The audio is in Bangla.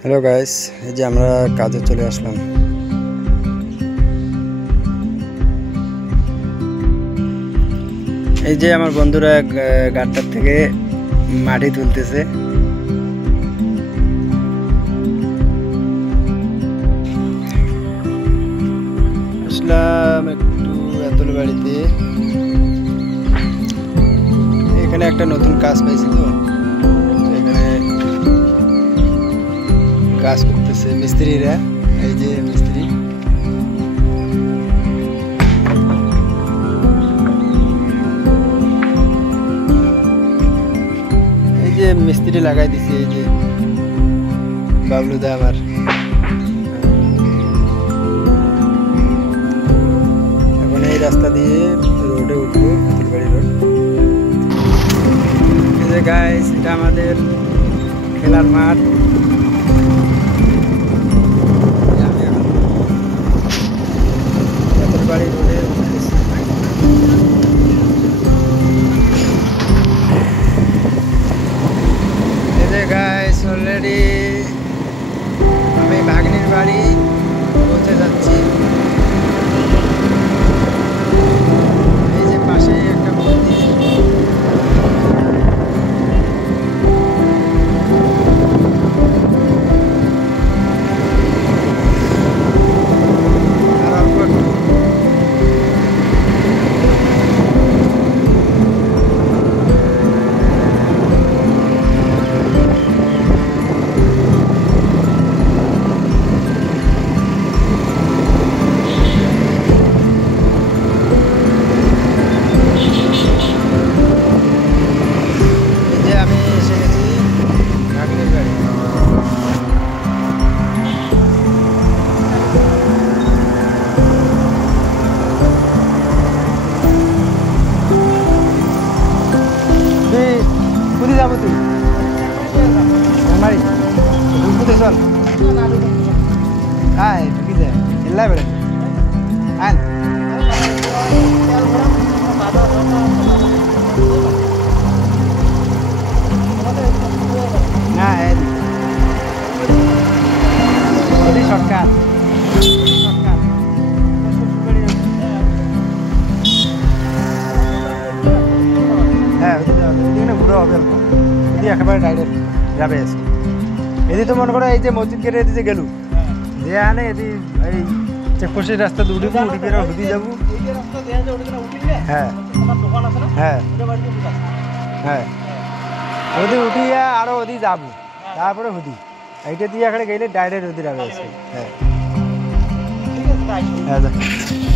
হ্যালো গাইস, এই যে আমরা কাজে চলে আসলাম। এই যে আমার বন্ধুরা গাড়টার থেকে মাটি তুলতেছে। আসলাম একটু এতল বাড়িতে। এখানে একটা নতুন কাজ পাইছি, তো এখানে কাজ করতেছে মিস্ত্রিরা। এই যে মিস্ত্রি, এই যে মিস্ত্রি লাগাই দিছে। এই যে বাবলুদা আমার। এখন এই রাস্তা দিয়ে রোডে উঠবো, হাতিরবাড়ি রোড। এই যে গাইস, এটা আমাদের খেলার মাঠ। বাড়ি রোডে এই যে গাইস, অলরেডি আমি ভাগ্নির বাড়ি পৌঁছে যাচ্ছি। এই যে পাশে একটা মন্দির। যাবো তুই মারি ঢুকতে চল। হ্যাঁ ঢুকি যায় এলাই বেড়ে হ্যাঁ। না শর্টকাট হ্যাঁ, ঘুরে হবে অল্প। যদি একেবারে ডাইরেক্ট যাবে আজকে এদি তো মনে করো এই যে মসজিদ গেটে এদিকে গেলু যে আনে এদি এই চেকপোস্টের রাস্তা উঠিব, উঠি বেরো হুদি যাবো। হ্যাঁ হ্যাঁ হ্যাঁ, ওদি উঠিয়া আরো ওদি যাবো, তারপরে হুদি এইটা দিয়ে এখানে গেলে ডাইরেক্ট ওদি যাবে আজকে। হ্যাঁ হ্যাঁ।